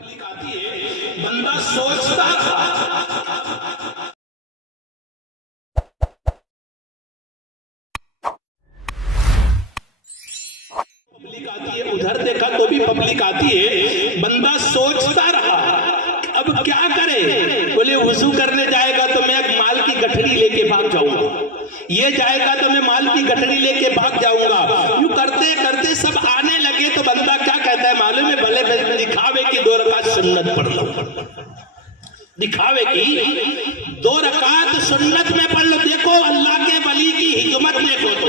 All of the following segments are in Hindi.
पब्लिक आती है, बंदा सोचता था पब्लिक आती है, उधर देखा तो भी पब्लिक आती है, बंदा सोचता रहा अब क्या करे। बोले वुजू करने जाएगा तो मैं माल की गठरी लेके भाग जाऊंगा, ये जाएगा तो मैं माल की गठरी लेके भाग जाऊंगा। यूं करते करते सब आने लगे तो बंदा क्या कहता है मालूम है, भले दिखावे की 2 रकात सुन्नत पढ़ लो, दिखावे की 2 रकात सुन्नत में पढ़ लो। देखो अल्लाह के वली की हिकमत देखो, तो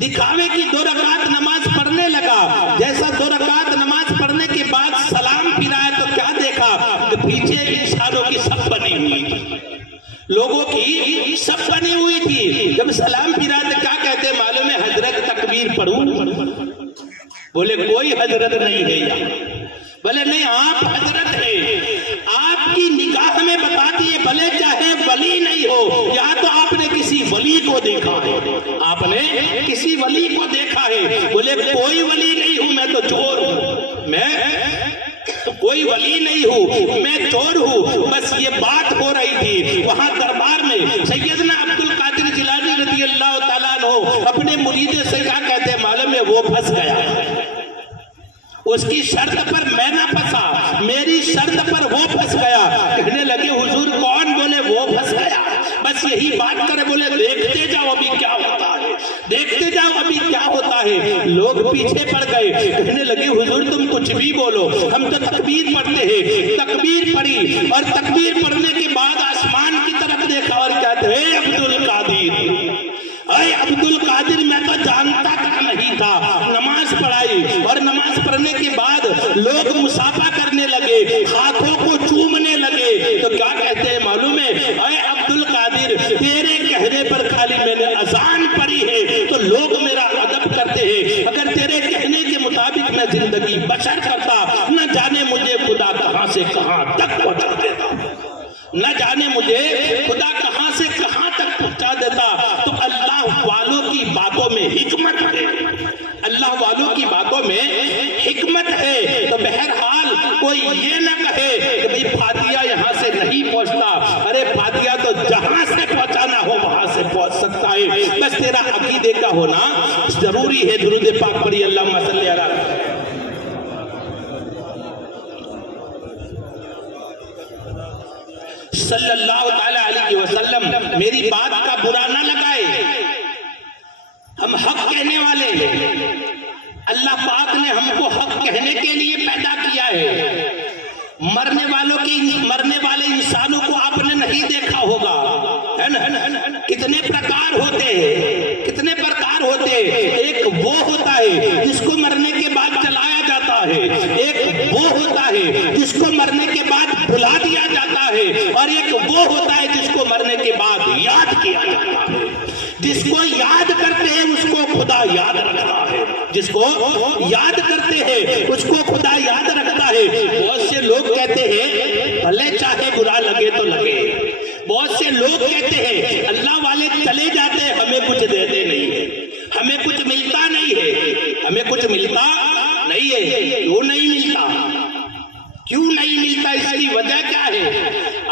दिखावे की 2 रकात नमाज पढ़ने लगा। जैसा 2 रकात नमाज पढ़ने के बाद सलाम फिराया तो क्या देखा कि पीछे इंसानों की सब बनी हुई थी, लोगों की सब बनी हुई थी। जब सलाम फिरा तो क्या कहते मालूम है, हजरत तकबीर पढ़ूं? बोले कोई हजरत नहीं है यहाँ। बोले नहीं आप हजरत है, आपकी निगाह में बताती है, भले चाहे वली नहीं हो, या तो आपने किसी वली को देखा है, आपने किसी वली को देखा है। बोले कोई वली नहीं हूं, मैं तो चोर हूं, मैं तो कोई वली नहीं हूं, मैं चोर हूं। बस ये बात हो रही थी वहां दरबार में। सैयदना अब्दुल कादिर जिलानी रज़ी अल्लाह ताला अन्हु अपने मुरीद से क्या कहते मालूम है, वो फंस गया, उसकी शर्त पर मैं ना फंसा, मेरी शर्त पर वो फंस गया। कहने लगे हुजूर कौन? बोले वो फंस गया। बस यही बात करे। बोले देखते जाओ अभी क्या होता है, देखते जाओ अभी क्या होता है। लोग पीछे पड़ गए, कहने लगे हुजूर तुम कुछ भी बोलो, हम तो तकबीर पढ़ते हैं। तकबीर पढ़ी और तकबीर पढ़ने के बाद आसमान की तरफ देखा और कहते हैं अब्दुल कादिर, अरे अब्दुल कादिर मैं तो जानता नहीं था। नमाज पढ़ाई और नमाज पढ़ने के बाद लोग मुसाफा करने लगे, हाथों को चूमने लगे। तो क्या कहते हैं मालूम है, अरे अब्दुल कादिर तेरे कहने पर खाली मैंने अजान पढ़ी है तो लोग मेरा अदब करते हैं, अगर तेरे कहने के मुताबिक मैं जिंदगी बसर करता, न जाने मुझे खुदा कहां से कहां तक पहुंचा देता, न जाने मुझे खुदा कहां से कहां तक पहुंचा देता। तो अल्लाह वालों की बातों में हिकमत है, अल्लाह वालों की बातों में हिकमत है। तो बहरहाल कोई ये ना कहे कि भाई फातिया यहाँ से नहीं पहुंचता, अरे फातिया तो जहां से पहुंचाना हो वहां से पहुंच सकता है। बस तेरा अकीदे का होना जरूरी है। दुरूद पाक पढ़ी, अल्लाहुम्मा सल्ली अला सल्लल्लाहु ताला अलैहि वसल्लम। मेरी बात का बुरा ना लगाए, हम हक कहने वाले हैं। अल्लाह पाक ने हमको हक कहने के लिए पैदा किया है। मरने वाले इंसानों को आपने नहीं देखा होगा, है ना? कितने प्रकार होते हैं, कितने प्रकार होते हैं। एक वो होता है जिसको मरने के बाद जलाया जाता है, एक वो होता है जिसको मरने के बाद भुला दिया जाता है, और एक वो होता है जिसको मरने के बाद याद किया जाता है। जिसको याद करते हैं उसको खुदा याद रखता है, जिसको याद करते हैं उसको खुदा याद रखता है। बहुत से लोग कहते हैं भले चाहे बुरा लगे तो लगे, बहुत से लोग कहते हैं अल्लाह वाले चले जाते हैं हमें कुछ देते नहीं है, हमें कुछ मिलता नहीं है, हमें कुछ मिलता नहीं है। क्यों नहीं मिलता, क्यों नहीं मिलता, इसकी वजह क्या है?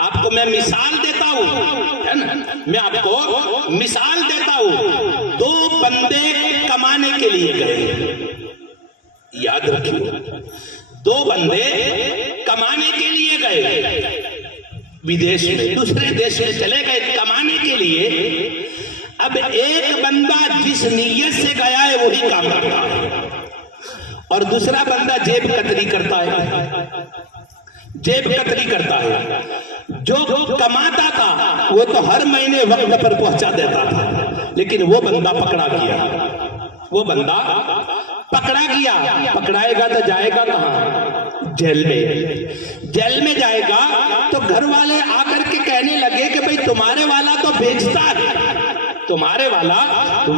आपको मैं मिसाल देता हूं, है ना? मैं आपको मिसाल देता हूं। 2 बंदे कमाने के लिए गए, याद रखिए, 2 बंदे कमाने के लिए गए विदेश में, दूसरे देश में चले गए कमाने के लिए। अब एक बंदा जिस नीयत से गया है वही काम करता है, और दूसरा बंदा जेब कतरी करता है, जेब कतरी करता है। जो कमाता था वो तो हर महीने वक्त पर पहुंचा देता था, लेकिन वो बंदा पकड़ा गया, वो बंदा पकड़ा गया। पकड़ाएगा तो जाएगा कहां? जेल में। जेल में जाएगा तो घर वाले आकर के कहने लगे कि भाई तुम्हारे वाला तो बेचता है, तुम्हारे वाला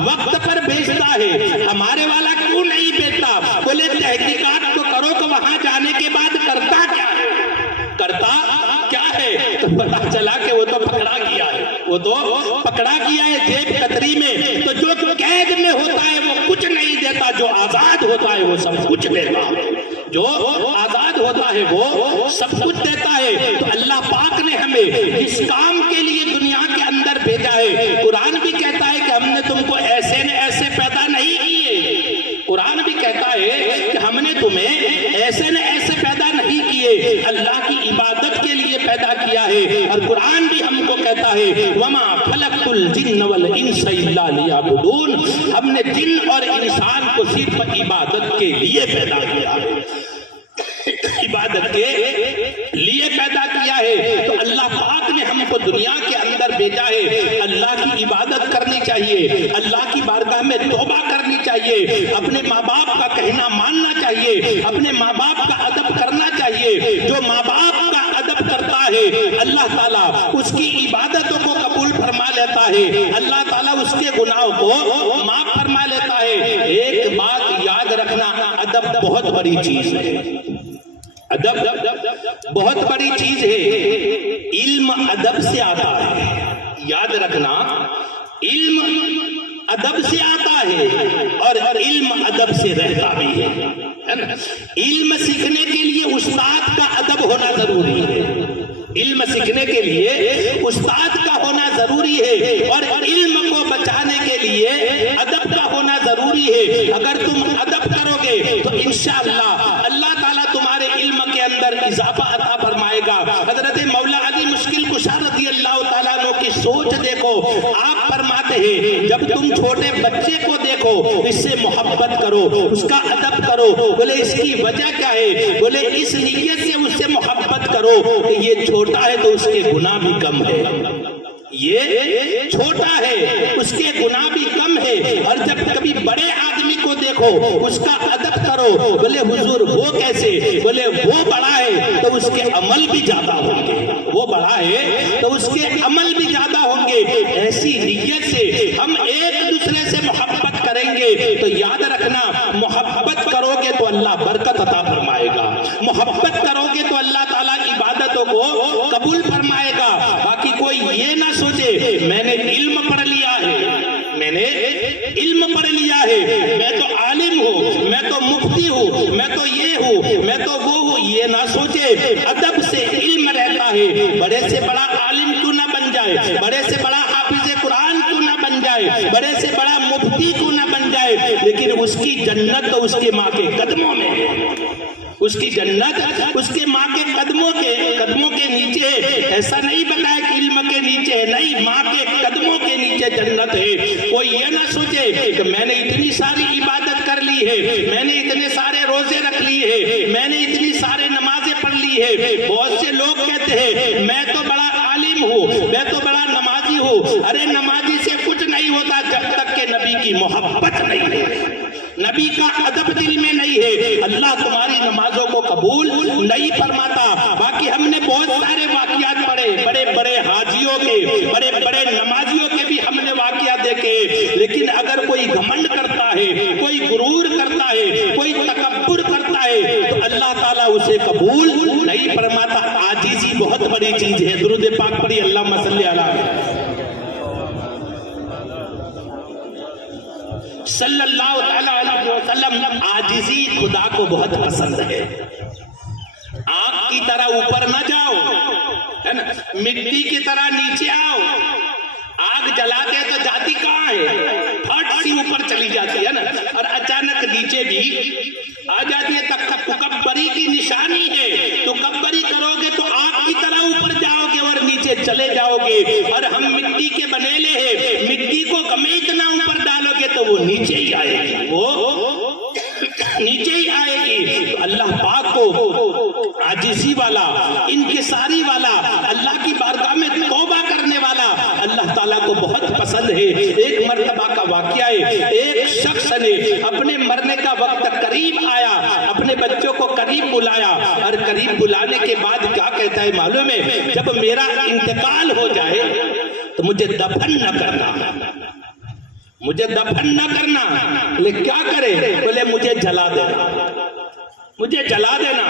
वक्त पर बेचता है, हमारे वाला क्यों नहीं बेचता? बोले तहकीकात तो करो कि वहां जाने के बाद करता क्या है, करता क्या है? तो पता चला कि वो तो पकड़ा गया है, वो तो पकड़ा गया है जेब कतरी में। तो जो कैद में होता है वो कुछ नहीं देता, जो आजाद होता है वो सब कुछ देता है, जो आजाद मुराद होता है वो सब कुछ देता है। तो अल्लाह पाक ने हमें इस काम के लिए दुनिया के अंदर भेजा है। कुरान भी कहता है कि हमने तुमको ऐसे न ऐसे पैदा नहीं किए। कुरान भी कहता है कि हमने तुम्हें ऐसे न ऐसे पैदा नहीं किए, अल्लाह की इबादत के लिए पैदा किया है। और कुरान भी हमको कहता है वमा खलक़तुल जिन्न वल इंसा इल्ला लियअबुदून, हमने जिन और इंसान को सिर्फ इबादत के लिए पैदा किया है, इबादत के लिए पैदा किया है। तो अल्लाह पाक ने हमको दुनिया के अंदर भेजा है, अल्लाह की इबादत करनी चाहिए, अल्लाह की बारगाह में तौबा करनी चाहिए, अपने माँ बाप का कहना मानना चाहिए, अपने माँ बाप का अदब करना चाहिए। जो माँ बाप का अदब करता है अल्लाह ताला उसकी इबादतों को कबूल फरमा लेता है, अल्लाह ताला उसके गुनाहों को माफ फरमा लेता है। एक बात याद रखना, अदब बहुत बड़ी चीज है, अदब बहुत बड़ी चीज है। इल्म अदब से आता है, याद रखना, इल्म अदब से आता है और इल्म अदब से रहता भी है ना। इल्म सीखने के लिए उस्ताद का अदब होना जरूरी है, इल्म सीखने के लिए उस्ताद का होना जरूरी है, और इल्म को बचाने के लिए अदब का होना जरूरी है। अगर तुम अदब करोगे तो इंशाअल्लाह अल्लाह ताला तुम्हारे इल्म के अंदर इजाफा अता फरमाएगा। हजरत मौला अली मुश्किल कुशा रज़ियल्लाहु ताला अन्हु की सोच देखो, आप फरमाते हैं जब तुम छोटे बच्चे को देखो इससे मोहब्बत करो, उसका अदब करो। बोले इसकी वजह क्या है? बोले इस नीयत से उससे मोहब्बत करो कि ये छोटा है तो उसके गुनाह भी कम है, ये छोटा है उसके गुनाह भी कम है। और जब कभी बड़े आदमी को देखो उसका अदब करो। बोले हुजूर वो कैसे? बोले वो बड़ा है तो उसके अमल भी ज्यादा होंगे, वो बड़ा है तो उसके अमल भी ज्यादा होंगे। ऐसी नीयत से हम एक दूसरे से मोहब्बत करेंगे तो याद रखना, मोहब्बत करोगे तो अल्लाह बरकत अता फरमाएगा, मोहब्बत करोगे तो अल्लाह ताला इबादतों को कबूल फरमाएगा। बाकी कोई ये ना सोचे मैंने इल्म पढ़ लिया है, मैंने इल्म पढ़ लिया है, मैं तो आलिम हूँ, मैं तो मुफ्ती हूँ, मैं तो ये हूँ, मैं तो वो हूँ, ये ना सोचे। अदब से इल्म रहता है, बड़े से बड़ा आलिम क्यों ना बन जाए, बड़े से बड़ा हाफिज कुरान क्यों ना बन जाए, बड़े से बड़ा मुफ्ती क्यों ना बन जाए, लेकिन उसकी जन्नत तो उसके माँ के कदमों में है, उसकी जन्नत उसके माँ के कदमों के नीचे है। ऐसा नहीं बताया कि इल्म के नीचे है, नहीं, माँ के कदमों के नीचे जन्नत है। कोई ये ना सोचे कि मैंने इतनी सारी इबादत कर ली है, मैंने इतने सारे रोजे रख लिए है, मैंने इतनी सारे नमाजें पढ़ ली है। बहुत से लोग कहते हैं मैं तो बड़ा आलिम हूँ, मैं तो बड़ा नमाजी हूँ। अरे नमाजी से कुछ नहीं होता जब तक के नबी की मोहब्बत नहीं है, नबी का अदब दिल में नहीं है, अल्लाह तुम्हारी नमाजों को कबूल नहीं फरमाता। बाकी हमने बहुत सारे वाकयात पढ़े, बड़े बड़े हाजियों के, बड़े बड़े नमाजियों के भी हमने वाकयात देखे। लेकिन अगर कोई घमंड करता है, कोई गुरूर करता है, कोई तकब्बुर करता है तो अल्लाह ताला उसे कबूल नहीं फरमाता। आजीज़ी बहुत बड़ी चीज है। दुरूद पाक पढ़ी, अल्लाहुम्मा सल्ली अला सल्लल्लाहु अलैहि वसल्लम। आजिज़ी खुदा को बहुत पसंद है। आग की तरह ऊपर न जाओ, है ना, मिट्टी की तरह नीचे आओ। आग जलाते तो जाती कहाँ है, फट सी ऊपर चली जाती है ना, और अचानक नीचे भी आ जाती है। तकब्बरी की निशानी है, तो कब्बरी करोगे तो आग की तरह ऊपर जाओगे और नीचे चले जाओगे। और हम मिट्टी के बनेले हैं, मिट्टी को कमे इतना ऊपर डालोगे तो वो नीचे ही आएगी, वो नीचे ही आएगी। तो अल्लाह पाक को आजिज़ी वाला, इंकिसारी वाला, अल्लाह की बारगाह में तौबा करने वाला अल्लाह ताला को बहुत पसंद है। एक मर्तबा का वाकया है, एक शख्स ने अपने मरने का वक्त करीब आया, अपने बच्चों को करीब बुलाया, और करीब बुलाने के बाद क्या कहता है मालूम है? जब मेरा इंतकाल हो जाए तो मुझे दफन न करना, मुझे दफन न करना। बोले क्या करे? बोले मुझे जला देना, मुझे जला देना,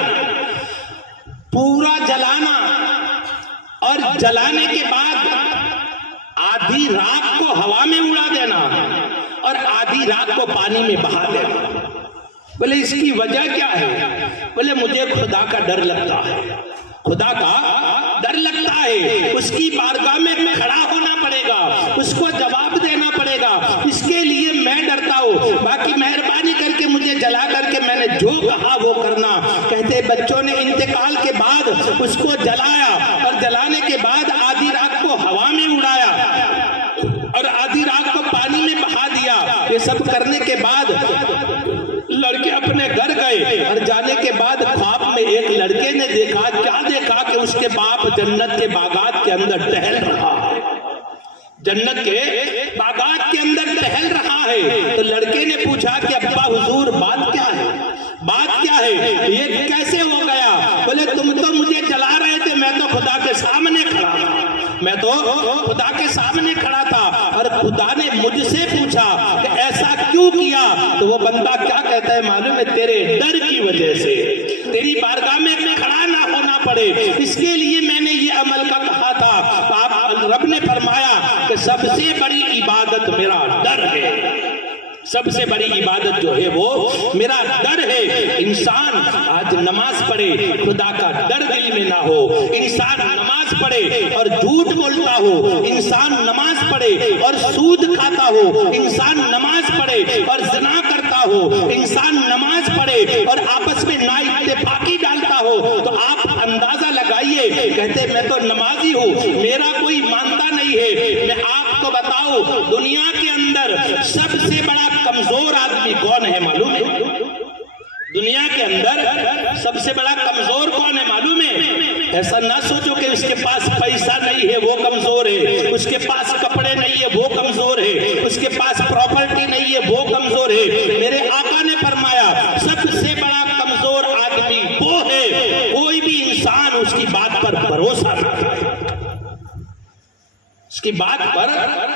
पूरा जलाना, और जलाने के बाद आधी राख को हवा में उड़ा देना और आधी राख को पानी में बहा देना। बोले इसकी वजह क्या है? बोले मुझे खुदा का डर लगता है, खुदा का डर लगता है, उसकी बारगाह में खड़ा होना पड़ेगा, उसको जवाब देना पड़ेगा, इसके लिए मैं डरता हूँ। बाकी मेहरबानी करके मुझे जला करके मैंने जो कहा वो करना। कहते बच्चों ने इंतकाल के बाद उसको जलाया और जलाने के बाद आधी रात को हवा में उड़ाया और आधी रात को पानी में बहा दिया। ये सब करने के बाद लड़के अपने घर गए और जाने के बाद ख्वाब में एक लड़के ने देखा, क्या देखा कि उसके बाप जन्नत के बागात के अंदर टहल रहा है, जन्नत के बागात के अंदर टहल रहा है। तो लड़के ने पूछा कि अब्बा हुजूर बात क्या है, बात क्या है, ये कैसे हो गया? बोले तुम तो मुझे जला रहे थे, मैं तो खुदा के सामने खड़ा था, मैं तो खुदा के सामने खड़ा था और खुदा ने मुझसे पूछा कि ऐसा क्यों किया? तो वो बंदा क्या कहता है मालूम है? तेरे डर की वजह से, तेरी बारगाह में खड़ा ना होना पड़े, इसके लिए मैंने ये अमल का कहा था। आप रब ने फरमाया कि सबसे बड़ी इबादत मेरा डर है, सबसे बड़ी इबादत जो है वो मेरा डर है। इंसान आज नमाज पढ़े, खुदा का डर दिल में ना हो, इंसान नमाज पढ़े और झूठ बोलता हो, इंसान नमाज पढ़े और सूद खाता हो, इंसान नमाज पढ़े और ज़िना करता हो, इंसान नमाज पढ़े और आपस में नाइत्तेफाकी डालता हो, तो आप अंदाजा लगाइए। कहते मैं तो नमाजी हूँ, मेरा कोई मानता नहीं है। मैं आपको बताऊं, दुनिया के अंदर सबसे बड़ा कमजोर आदमी कौन है मालूम है? दुनिया के अंदर सबसे बड़ा कमजोर कौन है मालूम है? ऐसा ना सोचो कि उसके पास पैसा नहीं है वो कमजोर है, उसके पास कपड़े नहीं है वो कमजोर है, उसके पास प्रॉपर्टी नहीं है वो कमजोर है। मेरे आका ने फरमाया सबसे बड़ा कमजोर आदमी वो है कोई भी इंसान उसकी बात पर भरोसा ना करे, उसकी बात पर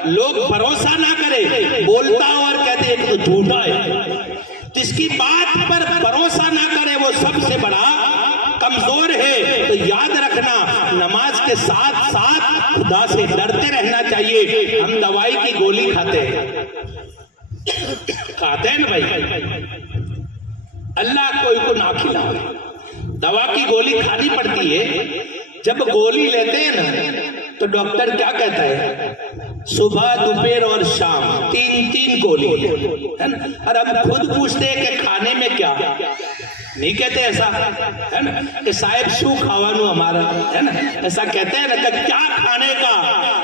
लोग भरोसा ना करे, बोलता और कहते एक तो झूठा है। जिसकी बात पर भरोसा ना करे वो सबसे बड़ा कमजोर है। तो याद रखना, नमाज के साथ साथ खुदा से डरते रहना चाहिए। हम दवाई की गोली खाते हैं, खाते हैं ना भाई, अल्लाह कोई को ना खिलाए, दवा की गोली खानी पड़ती है। जब गोली लेते हैं ना तो डॉक्टर क्या कहता है? सुबह दोपहर और शाम 3-3 गोली है ना। और हम खुद पूछते हैं कि खाने में क्या, नहीं कहते ऐसा है ना कि साहेब शू खावानू हमारा, है ना, ऐसा कहते हैं ना कि क्या खाने का।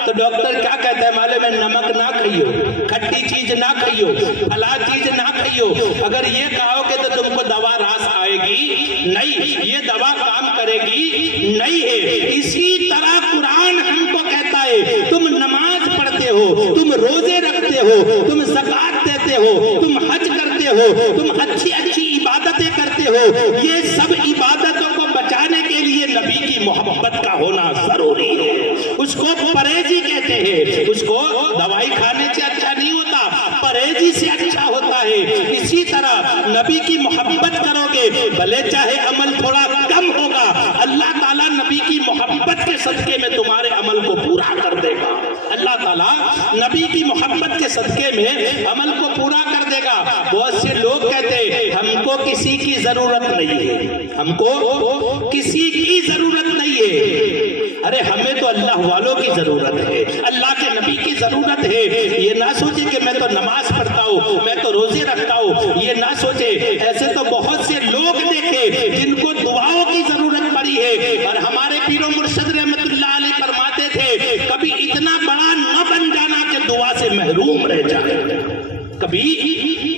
तो डॉक्टर क्या कहता है मालूम है? नमक ना खाइयो, खट्टी चीज ना खाइयो, फला चीज ना खाइयो। अगर ये खाओगे तो तुमको दवा रास आएगी नहीं, ये दवा काम करेगी नहीं है। इसी तरह कुरान हमको कहता है तुम नमाज पढ़ते हो, तुम रोजे रखते हो, तुम ज़कात देते हो, तुम हज करते हो, तुम अच्छी अच्छी इबादतें करते हो, ये सब इबादतों को बचाने के लिए नबी की मोहब्बत का होना जरूरी है। उसको परहेजी कहते हैं, उसको दवाई खाने से अच्छा नहीं होता, परहेजी से अच्छा होता है। इसी तरह नबी की मोहब्बत करोगे, भले चाहे अमल थोड़ा कम होगा, अल्लाह ताला नबी की मोहब्बत के सदके में तुम्हारे अमल को पूरा कर देगा। अल्लाह ताला नबी की मोहब्बत के सदके में अमल को पूरा कर देगा। बहुत से लोग कहते हैं हमको किसी की जरूरत नहीं है, हमको किसी की जरूरत नहीं है। अरे हमें तो अल्लाह वालों की जरूरत है, अल्लाह के नबी की जरूरत है। ये ना सोचे कि मैं तो नमाज पढ़ता हूँ, मैं तो रोजे रखता हूँ, ये ना सोचे। ऐसे तो बहुत से लोग देखे जिनको दुआओं की जरूरत पड़ी है। और हमारे पीरो मुर्शिद रहमतुल्लाह अलैह फरमाते थे कभी इतना बड़ा न बन जाना कि दुआ से महरूम रह जाए, कभी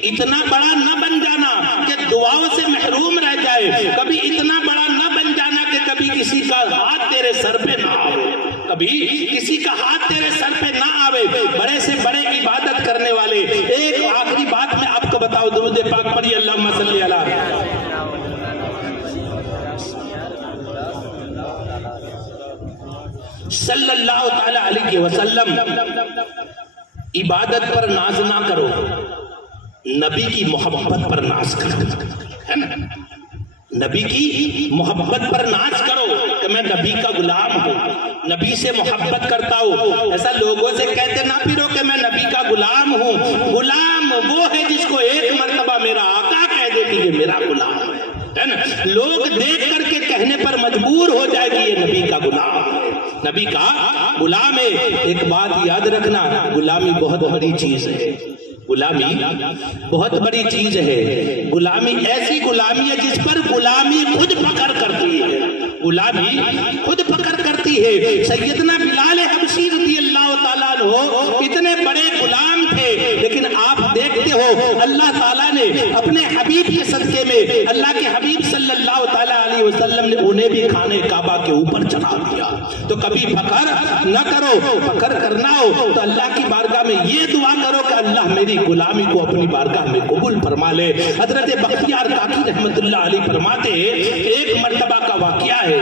इतना बड़ा न बन जाना कि दुआओं से महरूम रह जाए, कभी इतना बड़ा न बन जाना कि कभी किसी का हाथ तेरे सर पे ना आवे, कभी किसी का हाथ तेरे सर पे ना आवे। बड़े से बड़े इबादत करने वाले। एक आखिरी बात मैं आपको बताऊं, दुरूद पाक पढ़िए, अल्लाहुम्मा सल्ली अला सल्लल्लाहु ताला अलैहि वसल्लम। इबादत पर नाज ना करो, नबी की मोहब्बत पर नाज करो, है ना। नबी की मोहब्बत पर नाज करो कि मैं नबी का गुलाम हूँ, नबी से मोहब्बत करता हूँ। ऐसा लोगों से कहते ना फिरो कि मैं नबी का गुलाम हूँ। गुलाम वो है जिसको एक मर्तबा मेरा आका कह दे कि ये गुलाम है ना। लोग देख करके कहने पर मजबूर हो जाए कि ये नबी का गुलाम है, नबी का गुलाम है। एक बात याद रखना, गुलामी बहुत बड़ी चीज है, गुलामी बहुत बड़ी चीज है। गुलामी ऐसी गुलामी है जिस पर गुलामी खुद फकर करती है, गुलामी खुद फकर करती है। सैयदना बिलाल हबशी रज़ियल्लाहु ताला अन्हु इतने बड़े गुलाम थे, लेकिन आप देखते हो अल्लाह ताला ने अपने हबीब के सदके में, अल्लाह के हबीब सल्लल्लाहु ताला अलैहि वसल्लम ने उन्हें भी खाने काबा के ऊपर चढ़ा दिया। तो कभी फकर न करो, फकर करना हो तो अल्लाह की बारगाह में ये दुआ करो कि अल्लाह मेरी गुलामी को अपनी बारगाह में कबूल फरमा ले। हजरत बख्तियार काकी रहमतुल्लाह अलैह फरमाते, एक मर्तबा का वाकया है,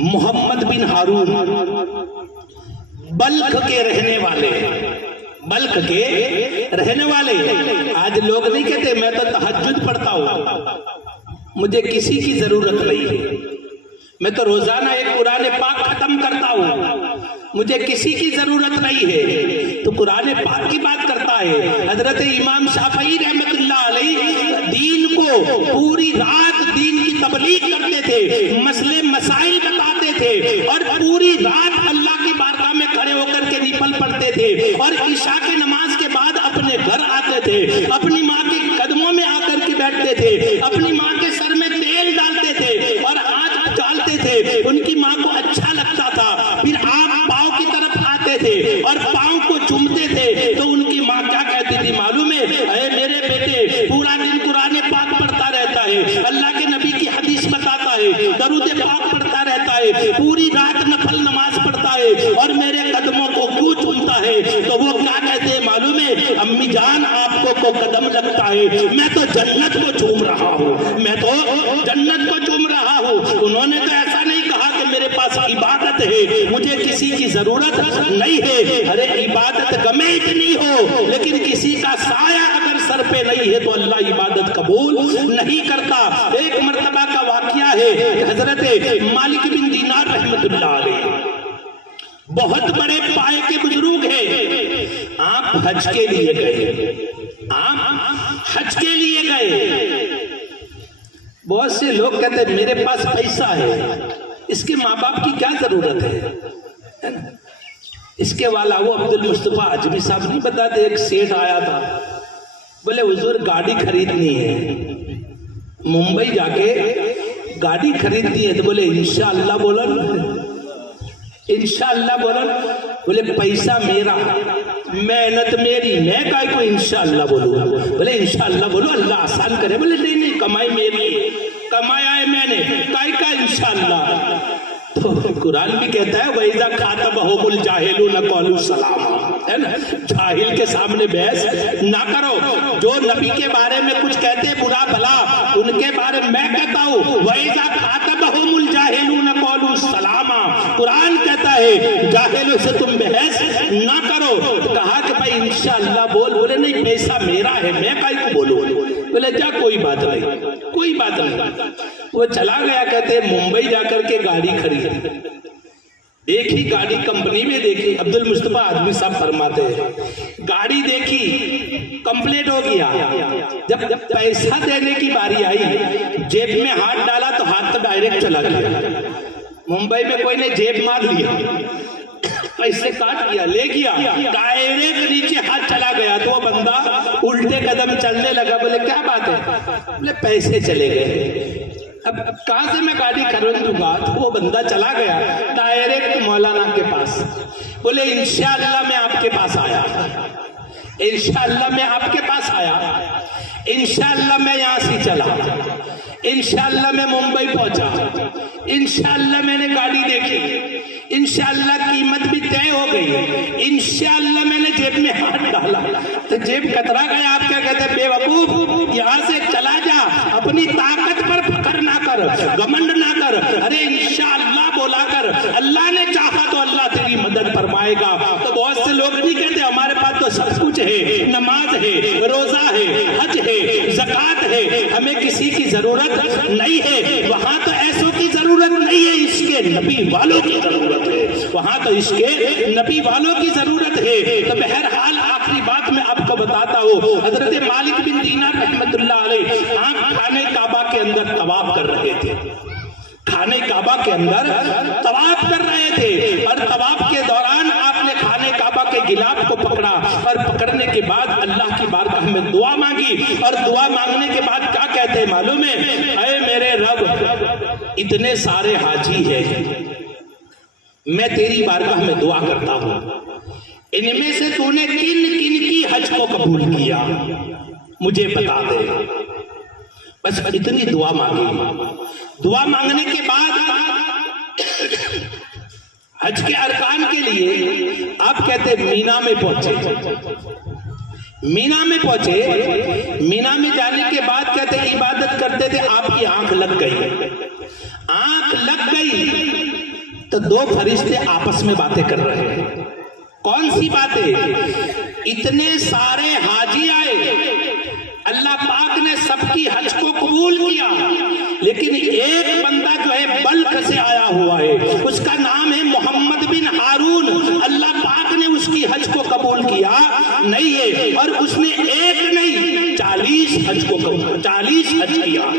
मोहम्मद बिन हारून बल्ख के रहने वाले, बल्ख के रहने वाले, आज लोग नहीं कहते मैं तो तहज्जुद पढ़ता हूं, मुझे किसी की जरूरत नहीं है, मैं तो रोजाना एक कुरान पाक खत्म करता हूं, मुझे किसी की जरूरत नहीं है। तो कुरान पाक की बात करता है। हजरत इमाम शाफई रहमतुल्लाह अलैह दीन को पूरी रात दीन की तबलीग करते थे, मसले मसाइल बताते थे और पूरी रात अल्लाह की बारगाह में खड़े होकर के निफल पढ़ते थे और ईशा की नमाज के बाद अपने घर आते थे, अपनी माँ के कदमों में आकर के बैठते थे, अपनी माँ के सर में तेल डालते थे और हाथ डालते थे, उनकी माँ को अच्छा लगता था। फिर आप पाँव की तरफ आते थे और पाँव को चूमते थे, तो उनकी माँ क्या कहती थी मालूम है, अरे मेरे बेटे पूरा दिन कुरान पाक पढ़ता रहता है, अल्लाह के नबी की हदीस बताता है, दरूद पाक पढ़ता रहता है, पूरी रात नफल नमाज पढ़ता है और मेरे कदमों को क्यों चूमता है? तो वो क्या कहते हैं मालूम है, अम्मी जान आपको को कदम लगता है, मैं तो जन्नत को चूम रहा हूँ, मैं तो जन्नत को चूम रहा हूँ। उन्होंने तो ऐसा नहीं कहा कि मेरे पास इबादत है, मुझे किसी की जरूरत नहीं है। अरे इबादत गमे इतनी हो, लेकिन किसी का साया अगर सर पे नहीं है तो अल्लाह इबादत कबूल नहीं करता। एक मर्तबा का वाकया है, हजरत मालिक बिन दीनार रहमतुल्लाह अलैह बहुत बड़े पाए के बुजुर्ग हैं। आप हज के लिए गए, आप हज के लिए गए। बहुत से लोग कहते हैं मेरे पास पैसा है, इसके माँ बाप की क्या जरूरत है ना? इसके वाला वो अब्दुल मुस्तफा आजमी साहब नहीं बताते, एक सेठ आया था, बोले हुजूर गाड़ी खरीदनी है, मुंबई जाके गाड़ी खरीदनी है। तो बोले इंशाअल्लाह बोलो, इंशाअल्लाह बोलो। बोले पैसा मेरा, मेहनत मेरी, मैं काय को इंशाअल्लाह बोलूंगा? बोले इंशाअल्लाह बोलो, अल्लाह आसान करे। बोले नहीं नहीं, कमाई मेरी, कमाया है मैंने, काय का इंशाअल्लाह? तो कुरान भी कहता है वैजा खातबहुमुल जाहिलून क़ालू सलामा, है ना? जाहिल के सामने बहस ना करो। जो नबी के बारे में कुछ कहते बुरा भला, उनके बारे में मैं कहता हूँ वैजा खातबहुमुल जाहिलून क़ालू सलामा। कुरान कहता है जाहिलों से तुम बहस ना करो। तो कहा कि भाई इंशाअल्लाह बोल। बोले नहीं पैसा मेरा है, मैं काय को बोलूं? बोले जा कोई बात नहीं, कोई बात नहीं। वो चला गया, कहते मुंबई जाकर के गाड़ी खरीदी। एक ही गाड़ी कंपनी में देखी, अब्दुल मुस्तफा आजमी साहब फरमाते हैं गाड़ी देखी, कंप्लीट हो गया। जब पैसा देने की बारी आई, जेब में हाथ डाला तो हाथ तो डायरेक्ट चला गया। मुंबई में कोई ने जेब मार लिया, पैसे काट लिया, ले गया, डायरेक्ट नीचे हाथ चला गया। तो वो बंदा उल्टे कदम चलने लगा। बोले क्या बात है? बोले पैसे चले गए, अब कहां से मैं गाड़ी खरीद दूंगा? तो वो बंदा चला गया डायरेक्ट मौलाना के पास। बोले इंशाअल्लाह मैं आपके पास आया, इंशाअल्लाह मैं आपके पास आया, इंशाअल्लाह मैं यहाँ से चला, इंशाअल्लाह मैं मुंबई पहुंचा, इंशाअल्लाह मैंने गाड़ी देखी, इंशाअल्लाह कीमत भी तय हो गई, इंशाअल्लाह मैंने जेब में हाथ डाला तो जेब कतरा गया। आप क्या कहते हैं बेवकूफ, यहाँ से चला जा, अपनी ताकत पर फकर ना कर, घमंड ना कर। अरे इंशाअल्लाह बोला कर, अल्लाह ने चाहा तो अल्लाह तेरी मदद फरमाएगा। तो बहुत से लोग नहीं कहते हमारे पास तो सब कुछ है, नमाज है, रोजा है, हज है, ज़कात है, हमें किसी की जरूरत नहीं है। वहां तो ऐसों की जरूरत नहीं है, इसके नबी वालों की जरूरत है, वहां तो इसके नबी वालों की जरूरत है। तो बहरहाल आखिरी बात में आपको बताता हूँ। हजरत मालिक बिन दीनार रहमतुल्लाह अलैह आप खाने काबा के अंदर तवाफ कर रहे थे, खाने काबा के अंदर तवाफ कर रहे थे और तवाफ के दौरान आपने खाने काबा के गिलाफ को पकड़ा और पकड़ने के बाद अल्लाह की बारगाह में दुआ मांगी और दुआ मांगने के बाद क्या कहते हैं मालूम है? ऐ मेरे रब, इतने सारे हाजी हैं, मैं तेरी बारगाह में दुआ करता हूं, इनमें से तूने किन किन की हज को कबूल किया मुझे बता दे। बस इतनी दुआ मांगी। दुआ मांगने के बाद हज के अरकान के लिए आप कहते मीना में पहुंचे। मीना में पहुंचे, मीना में जाने के बाद कहते इबादत करते थे, आपकी आंख लग गई। आंख लग गई तो दो फरिश्ते आपस में बातें कर रहे हैं। कौन सी बातें? इतने सारे हाजी आए, अल्लाह पाक ने सबकी हज को कबूल किया, लेकिन एक बंदा जो है बल्ख से आया हुआ है, उसका नाम है मोहम्मद बिन हारून, अल्लाह पाक ने उसकी हज को कबूल किया नहीं है, और उसने एक नहीं 40 हज को कबूल, 40 हज किया,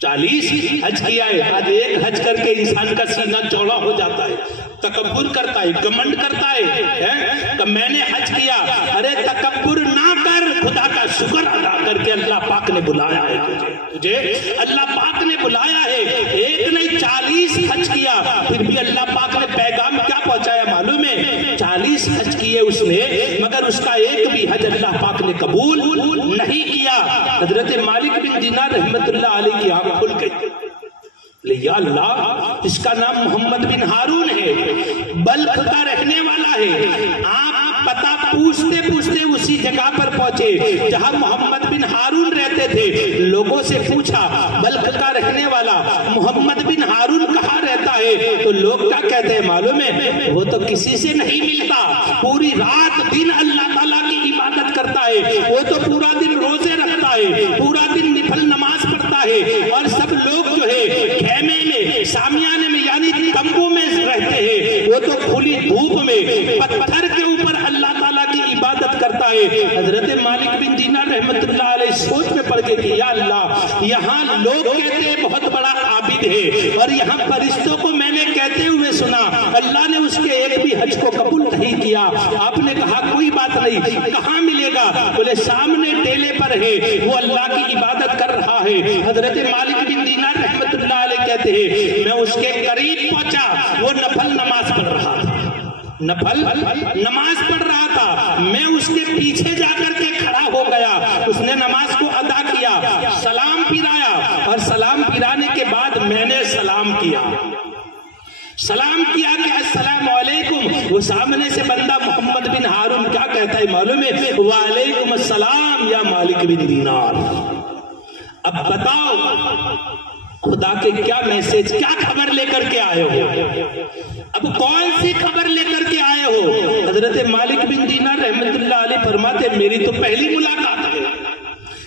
40 हज किया है। आज एक हज करके इंसान का सीना चौड़ा हो जाता है, तकब्बुर करता है, घमंड करता है कि मैंने हज किया। अरे तकब्बुर ना कर, खुदा का शुक्र अदा करके अल्लाह पाक ने बुलाया है तुझे, अल्लाह पाक ने बुलाया है। एक नहीं 40 हज किया, फिर भी अल्लाह पाक ने पैगाम क्या पहुंचाया मालूम है? 40 हज किए उसने, मगर उसका एक भी हज अल्लाह पाक ने कबूल नहीं किया। हजरत मालिक बिन दीनार रहमतुल्लाह अलैह की आंख खुल गई। या अल्लाह, इसका नाम मोहम्मद बिन हारून है, बल्ख का रहने वाला है। आप पता पूछते पूछते उसी जगह पर पहुंचे जहां मोहम्मद बिन हारून रहते थे। लोगों से पूछा, बल्ख का रहने वाला मोहम्मद बिन हारून कहाँ रहता है? तो लोग क्या कहते हैं मालूम है? वो तो किसी से नहीं मिलता, पूरी रात दिन अल्लाह ताला की इबादत करता है, वो तो पूरा दिन रोजे रखता है, पूरा दिन निफल नमाज पढ़ता है, और सब लोग जो है खेमे में, सामियाने में यानी तंबू में रहते हैं, वो तो खुली धूप में पत्थर के ऊपर अल्लाह ताला की इबादत करता है। हजरत मालिक बिन दीनार रहमतुल्लाह अलैह सोच में पड़ गए कि या अल्लाह, यहाँ लोग कहते हैं बहुत बड़ा आबिद है, और यहाँ फरिश्तों को मैंने कहते हुए सुना, अल्लाह ने उसके एक भी हज को कबूल नहीं किया। आपने कहा कोई बात नहीं, कहाँ मिलेगा? बोले सामने टेले पर है, वो अल्लाह की इबादत कर रहा है। हजरत मालिक बिन दीनार रहमतुल्लाह अलैह कहते हैं, मैं उसके करीब पहुंचा, वो नफल नमाज पढ़ रहा था, नफल नमाज पढ़ रहा था। मैं उसके पीछे जाकर के खड़ा हो गया, उसने नमाज को अदा किया, सलाम फिराया, और सलाम फिराने के बाद मैंने सलाम किया, सलाम किया कि अस्सलाम वालेकुम। वो सामने से बंदा मोहम्मद बिन हारून क्या कहता है मालूम है? वालेकुम अस्सलाम या मालिक बिन दीनार। अब बताओ खुदा के क्या मैसेज, क्या खबर लेकर के आए हो? अब कौन सी खबर लेकर के आए हो? हजरत मालिक बिन दीनार रहमतुल्लाह अलैह फरमाते, मेरी तो पहली मुलाकात है,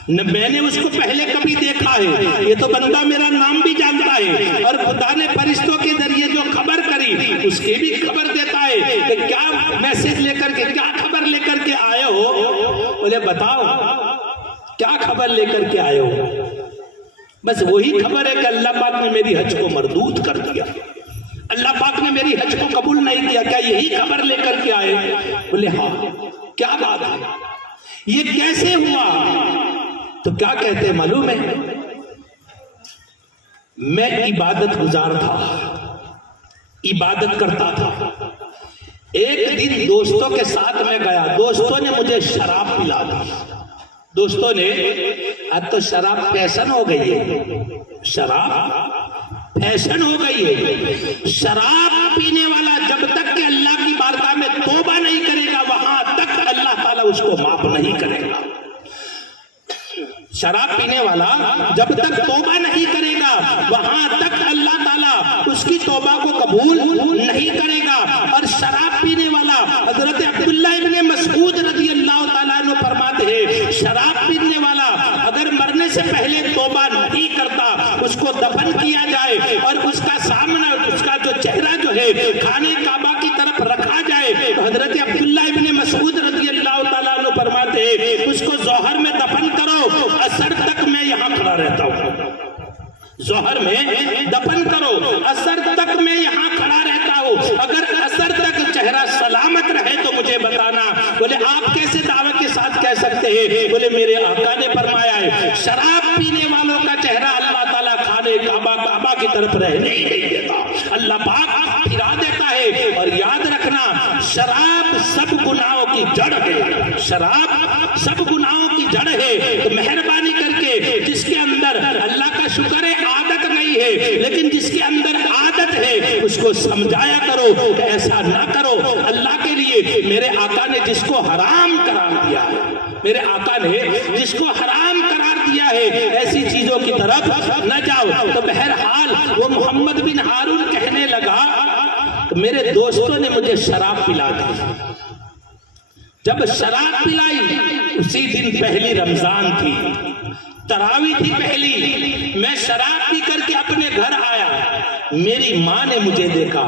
न मैंने उसको पहले कभी देखा है, ये तो बंदा मेरा नाम भी जानता है, और खुदा ने फरिश्तों के जरिए जो खबर करी उसकी भी खबर देता है कि क्या मैसेज लेकर के, क्या खबर लेकर के आए हो? बोले बताओ क्या खबर लेकर के आए हो? बस वही खबर है कि अल्लाह पाक ने मेरी हज को मरदूद कर दिया, अल्लाह पाक ने मेरी हज को कबूल नहीं किया। क्या यही खबर लेकर के आए? बोले हाँ। क्या बात है, ये कैसे हुआ? तो क्या कहते मालूम है? मैं इबादत गुजार था, इबादत करता था। एक दिन दोस्तों के साथ में गया, दोस्तों ने मुझे शराब पिला दी। दोस्तों ने, अब तो शराब फैशन हो गई है, शराब फैशन हो गई है। शराब पीने वाला जब तक कि अल्लाह की बारगाह में तौबा नहीं करेगा, वहां तक अल्लाह ताला उसको माफ नहीं करेगा। शराब पीने वाला जब तक तौबा नहीं करेगा, वहां तक अल्लाह ताला उसकी तौबा को कबूल नहीं करेगा। और शराब पीने वाला, हजरत अब्दुल्लाह इब्ने मसऊद रज़ी अल्लाह ताला अन्हु फरमाते हैं, शराब पीने वाला अगर मरने से पहले तौबा नहीं करता, उसको दफन किया जाए और उसका सामना, उसका जो चेहरा जो है खाने काबा की तरफ रखा जाए, तो हजरत अब्दुल्लाह इब्ने मसऊद रज़ी अल्लाह ताला अन्हु जोहर में दफन करो, असर तक मैं यहाँ खड़ा रहता हूँ, अगर असर तक चेहरा सलामत रहे तो मुझे बताना। बोले आप कैसे दावे के साथ कह सकते हैं? बोले मेरे आका ने फरमाया है शराब पीने वालों का चेहरा अल्लाह ताला खाने काबा की तरफ रहने ही नहीं देता, अल्लाह पाक फिरा देता है। और याद रखना शराब सब गुनाहों की जड़ है, शराब सब गुनाहों की जड़ है। तो मेहरबानी करके जिसके अंदर अल्लाह का शुक्र है आदत नहीं है, लेकिन जिसके अंदर आदत है उसको समझाया करो कि ऐसा ना करो। अल्लाह के लिए मेरे आका ने जिसको हराम करार दिया है, मेरे आका ने जिसको हराम करार दिया है, ऐसी चीजों की तरफ न जाओ। तो बहरहाल वो मोहम्मद बिन हारून कहने लगा तो मेरे दोस्तों ने मुझे शराब पिला दी। जब शराब पिलाई उसी दिन पहली रमजान थी, तरावी थी पहली, मैं शराब पी करके अपने घर आया, मेरी माँ ने मुझे देखा,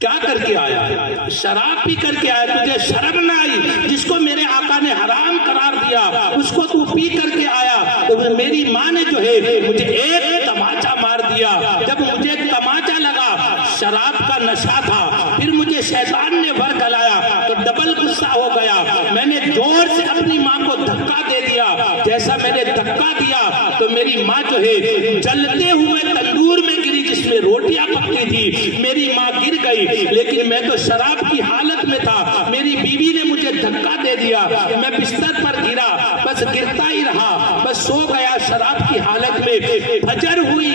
क्या करके आया? शराब पी करके आया, तुझे शर्म ना आई? जिसको मेरे आका ने हराम करार दिया उसको तू पी करके आया। तो मेरी माँ ने जो है मुझे एक तमाचा मार दिया। जब मुझे तमाचा लगा, शराब का नशा था, फिर मुझे शैतान ने भर गलाया तो डबल गुस्सा हो गया। मैंने जोर से अपनी माँ को धक्का दे दिया। जैसा मैंने धक्का दिया तो मेरी माँ जो है जलते हुए तंदूर में गिरी जिसमें रोटियां पकती थी। मेरी माँ गिर गई, लेकिन मैं तो शराब की हालत में था। मेरी बीवी ने मुझे धक्का दे दिया, मैं बिस्तर पर गिरा, बस गिरता ही रहा, बस सो गया शराब की हालत में। फजर हुई,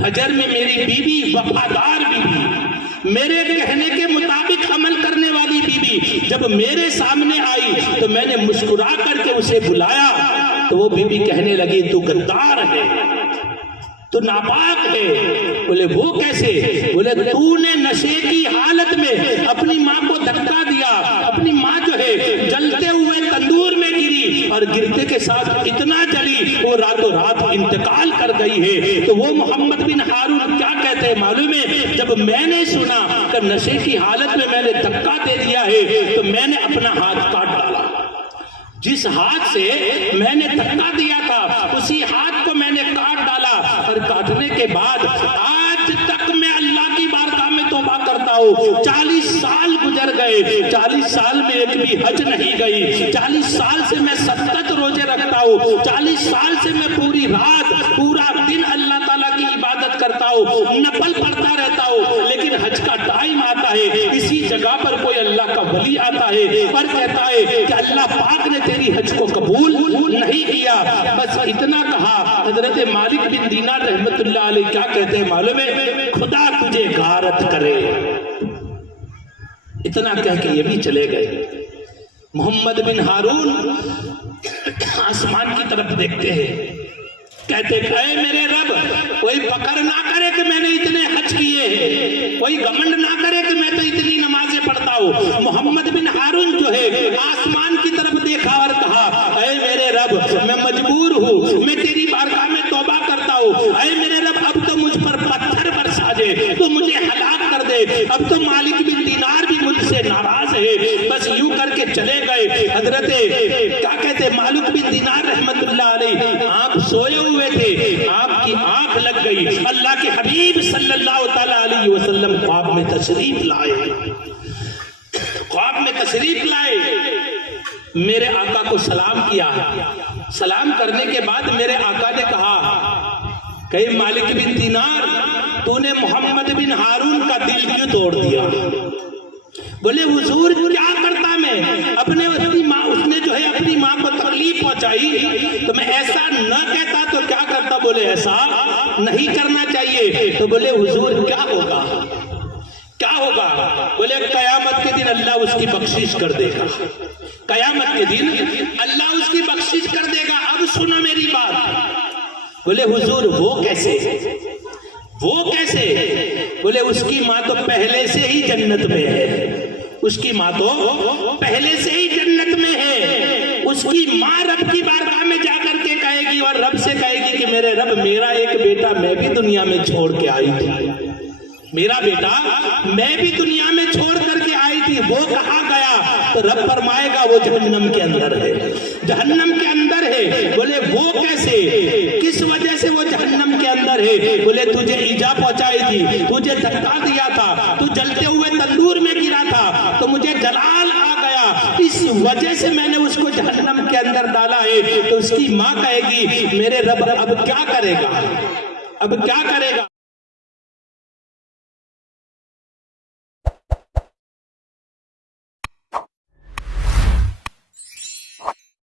फजर में मेरी बीवी, वफादार बीवी, मेरे कहने के मुताबिक अमल करने वाली बीवी जब मेरे सामने आई तो मैंने मुस्कुरा करके उसे बुलाया तो वो बीवी कहने लगी तू गद्दार है, तो नापाक है। बोले वो कैसे? बोले तूने नशे की हालत में अपनी माँ को धक्का दिया, अपनी माँ जो है जलते हुए तंदूर में गिरी और गिरते के साथ इतना जली वो रातों रात इंतकाल कर गई है। तो वो मोहम्मद बिन हारून क्या कहते हैं मालूम है? जब मैंने सुना कि नशे की हालत में मैंने धक्का दे दिया है तो मैंने अपना हाथ काट डाला। जिस हाथ से मैंने धक्का दिया था उसी हाथ को मैंने काट डाला और काटने के बाद आज तक मैं अल्लाह की बारगाह में तौबा करता हूँ। 40 साल गुजर गए, 40 साल में एक भी हज नहीं गई, 40 साल से मैं 70 रोजे रखता हूँ, 40 साल से मैं पूरी रात पूरा दिन अल्लाह ताला की इबादत करता हूँ, नफल पढ़ता रहता हूँ। लेकिन हज का टाइम आता है, इसी जगह पर कोई अल्लाह का वली आता है और कहता है कि अल्लाह पाक ने तेरी हज को कबूल नहीं किया। बस इतना कहा। हजरत मालिक बिन दीनार रहमतुल्लाह अलैह क्या कहते हैं मालूम है? खुदा तुझे गारत करे। इतना कह के ये भी चले गए। मोहम्मद बिन हारून आसमान की तरफ देखते हैं, कहते हैं मेरे रब कोई पकड़ ना करे कि मैंने इतने हज किए हैं, कोई घमंड ना करे कि मैं तो इतनी नमाजें पढ़ता हूँ। मोहम्मद बिन हारून जो है आसमान की तरफ देखा और कहा ऐ मेरे रब मैं मजबूर हूँ, मैं तेरी बारगाह में तौबा करता हूँ। ऐ मेरे रब अब तो मुझ पर पत्थर बरसा दे, तो मुझे हलाक कर दे। अब तो मालिक बिन दीनार भी मुझसे नाराज है। बस यूं करके चले गए। हजरत क्या कहते मालिक बिन दीनार रहमतुल्लाह अलैह आप सोए हुए थे, आपकी आंख लग गई। अल्लाह के हबीब सल्लल्लाहु ताला अलैहि वसल्लम ख्वाब में तशरीफ लाए, ख्वाब में तशरीफ लाए, मेरे आका को सलाम किया। सलाम करने के बाद मेरे आका ने कहा कहीं मालिक बिन दीनार तूने मोहम्मद बिन हारून का दिल क्यों तोड़ दिया? बोले हुजूर क्या करता मैं, अपने अपनी माँ उसने जो है अपनी माँ को तकलीफ पहुंचाई तो मैं ऐसा न कहता तो क्या करता? बोले ऐसा नहीं करना चाहिए। तो बोले हुजूर क्या होगा, क्या होगा? बोले कयामत के दिन अल्लाह उसकी बख्शिश कर देगा, कयामत के दिन अल्लाह उसकी बख्शिश कर देगा। अब सुनो मेरी बात। बोले हुजूर वो कैसे, वो कैसे? बोले उसकी माँ तो पहले से ही जन्नत में है, उसकी माँ तो पहले से ही जन्नत में है। उसकी माँ रब की बारगाह में जाकर के कहेगी और रब से कहेगी कि मेरे रब मेरा एक बेटा मैं भी दुनिया में छोड़ के आई थी, मेरा बेटा मैं भी दुनिया में छोड़ करके आई थी, वो कहाँ गया? तो रब फरमाएगा वो जहन्नम के अंदर है, जहन्नम के अंदर है। बोले वो कैसे, किस वजह से वो जहन्नम के अंदर है? बोले तुझे ईजा पहुंचाई थी, तुझे धक्का दिया था, तू जलते हुए तंदूर में गिरा था, तो मुझे जलाल आ गया, इस वजह से मैंने उसको जहन्नम के अंदर डाला है। तो उसकी माँ कहेगी मेरे रब अब क्या करेगा, अब क्या करेगा?